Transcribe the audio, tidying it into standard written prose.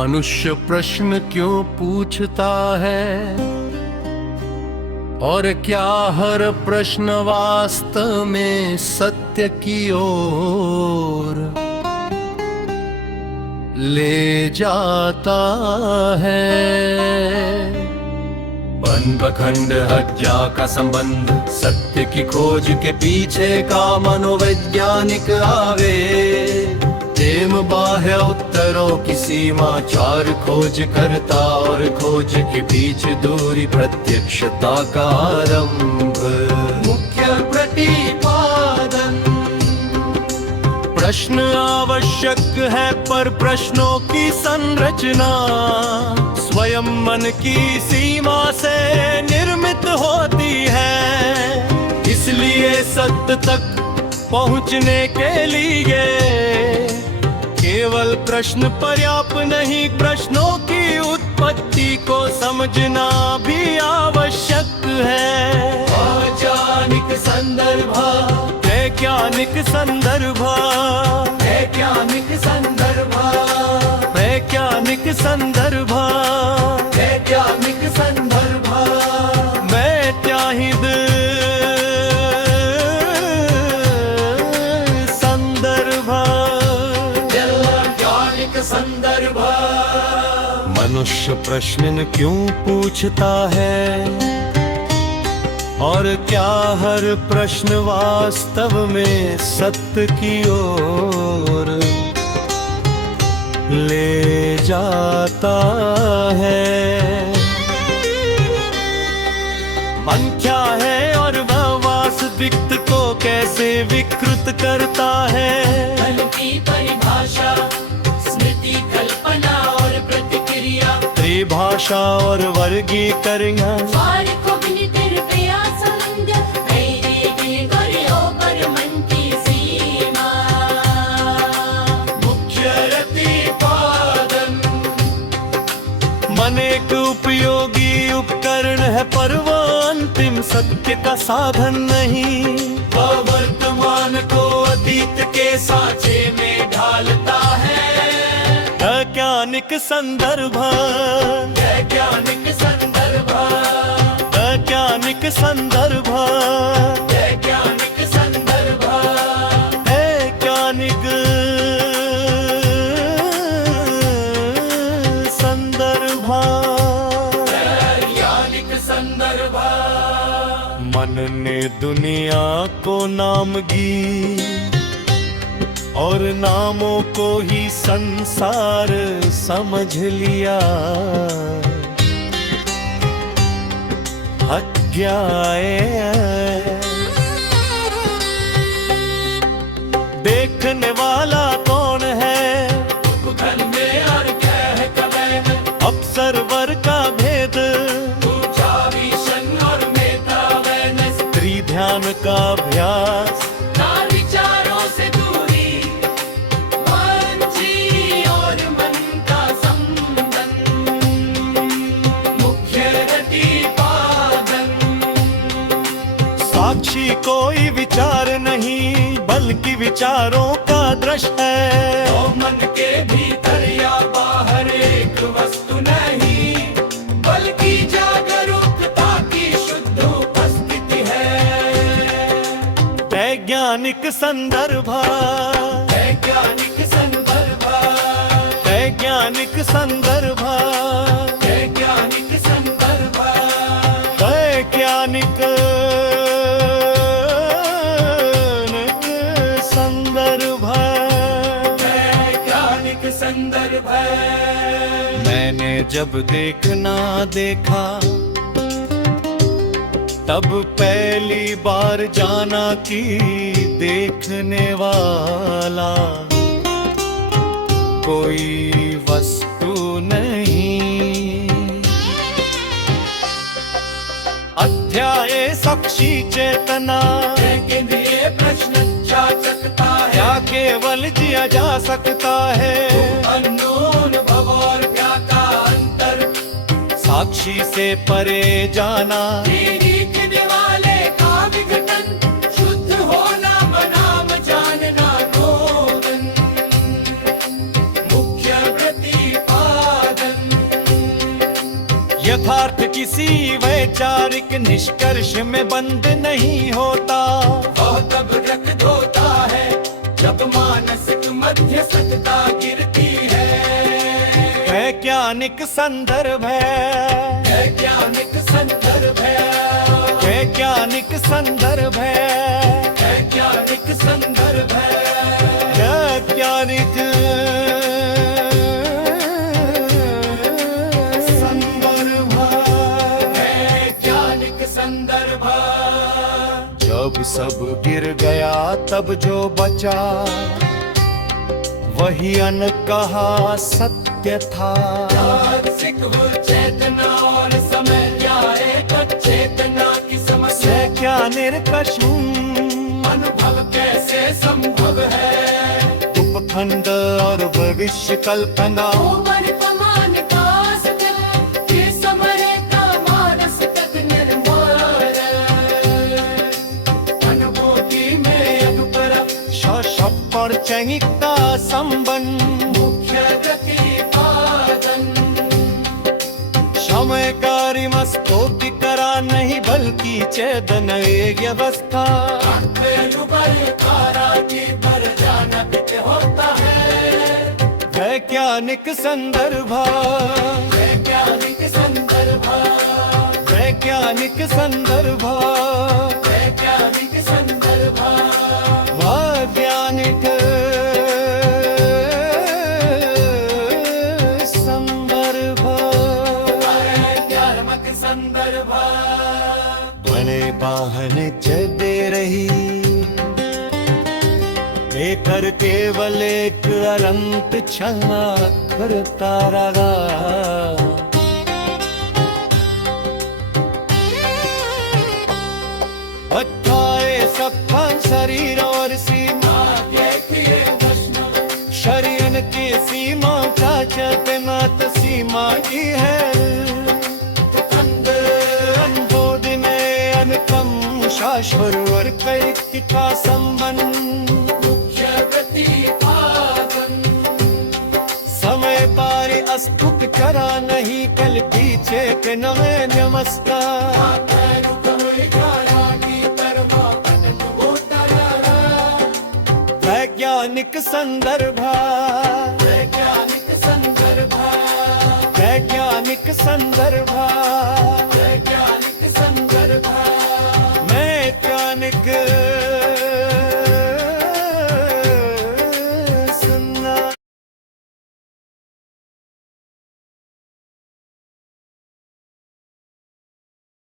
मनुष्य प्रश्न क्यों पूछता है, और क्या हर प्रश्न वास्तव में सत्य की ओर ले जाता है। बंद खंड हत्या का संबंध, सत्य की खोज के पीछे का मनोवैज्ञानिक आवेग, प्रेम बाह्य उत्तरों की सीमा, चार खोज करता और खोज के बीच दूरी, प्रत्यक्षता का आरंभ, मुख्य प्रतिपादन। प्रश्न आवश्यक है पर प्रश्नों की संरचना स्वयं मन की सीमा से निर्मित होती है। इसलिए सत्य तक पहुंचने के लिए केवल प्रश्न पर्याप्त नहीं, प्रश्नों की उत्पत्ति को समझना भी आवश्यक है। वैज्ञानिक संदर्भ, वैज्ञानिक संदर्भ, वैज्ञानिक संदर्भ, वैज्ञानिक संदर्भ, वैज्ञानिक संदर्भ, वैज्ञानिक संदर्भ। मनुष्य प्रश्न क्यों पूछता है, और क्या हर प्रश्न वास्तव में सत्य की ओर ले जाता है। मन क्या है और वह वास्तविकता को कैसे विकृत करता है। मन की परिभाषा, स्मृति, कल्पना और प्रतिक्रिया, त्रिभाषा और वर्गीकरण, मन एक उपयोगी उपकरण है पर वो अंतिम सत्य का साधन नहीं। वह वर्तमान को अतीत के सांचे में ढालता है। वैज्ञानिक संदर्भ, वैज्ञानिक संदर्भ, वैज्ञानिक संदर्भ, वैज्ञानिक संदर्भ, वैज्ञानिक संदर्भ, वैज्ञानिक संदर्भ। मन ने दुनिया को नामगी और नामों को ही संसार समझ लिया। हत्याएं देखने वाला कौन है, उपखंड में और कह कवै में, ऑब्जर्वर का भेद, ऊंचा विशन और मेधा वैनस, स्त्री ध्यान का अभ्यास, नार विचारों से दूरी, मन जी और मन का संबंध, मुख्य प्रतिपादन। साक्षी कोई विचार नहीं बल्कि विचारों का दृश्य है। तो मन के भीतर या बाहर एक वस्तु नहीं बल्कि जागरूकता की शुद्ध उपस्थिति है। वैज्ञानिक संदर्भ, वैज्ञानिक संदर्भ, वैज्ञानिक संदर्भ, वैज्ञानिक संदर्भ, वैज्ञानिक संदर्भ, वैज्ञानिक संदर्भ। मैंने जब देखना देखा तब पहली बार जाना कि देखने वाला कोई वस्तु नहीं। अध्याय साक्षी चेतना, लेकिन ये प्रश्न जा सकता है, क्या केवल जिया जा सकता है। अनून भव और क्या का अंतर, साक्षी से परे जाना, देखने वाले का विघटन, शुद्ध होना बनाम जानना गोदन, मुख्य प्रतिपादन। यथार्थ किसी वैचारिक निष्कर्ष में बंद नहीं होता। वह तब रक्त होता है जब मानसिक मध्यस्थता गिरती है। वैज्ञानिक संदर्भ है, वैज्ञानिक संदर्भ है, वैज्ञानिक संदर्भ है, वैज्ञानिक संदर्भ है, वैज्ञानिक संदर्भ, वैज्ञानिक संदर्भ। जब सब गिर गया तब जो बचा वही अनकहा सत्य था। मानसिक वो चेतना और समय क्या एक चेतना की समस्या। क्या निर्कष अनुभव कैसे संभव है। उपखंड और भविष्य कल्पना। उमर कमान का सत्य ये समरे का मानस तक निर्माण। अनुभूति में अनुपरम और चैनिकता संबंध। मुख्य गति पादन। समयकारी मस्तों की करा नहीं बल्कि चेतन एक व्यवस्था। पर जाना भी होता है। वैज्ञानिक संदर्भ, वैज्ञानिक संदर्भ, वैज्ञानिक संदर्भ, वैज्ञानिक संदर्भ, वैज्ञानिक संदर्भ, वैज्ञानिक संदर्भ। बने वाहन चलते रही लेकर केवल एक अनंत क्षमा करता रहा। अठाए सत्ता शरीर और सीमा। शरीर की सीमा का चेतना तो सीमा की है। अनबोध में अनकम शाश्वर और कई का संबंध। समय पारी अस्तुत करा नहीं कल पीछे के नवे नमस्कार। वैज्ञानिक संदर्भ, वैज्ञानिक संदर्भ, वैज्ञानिक संदर्भ,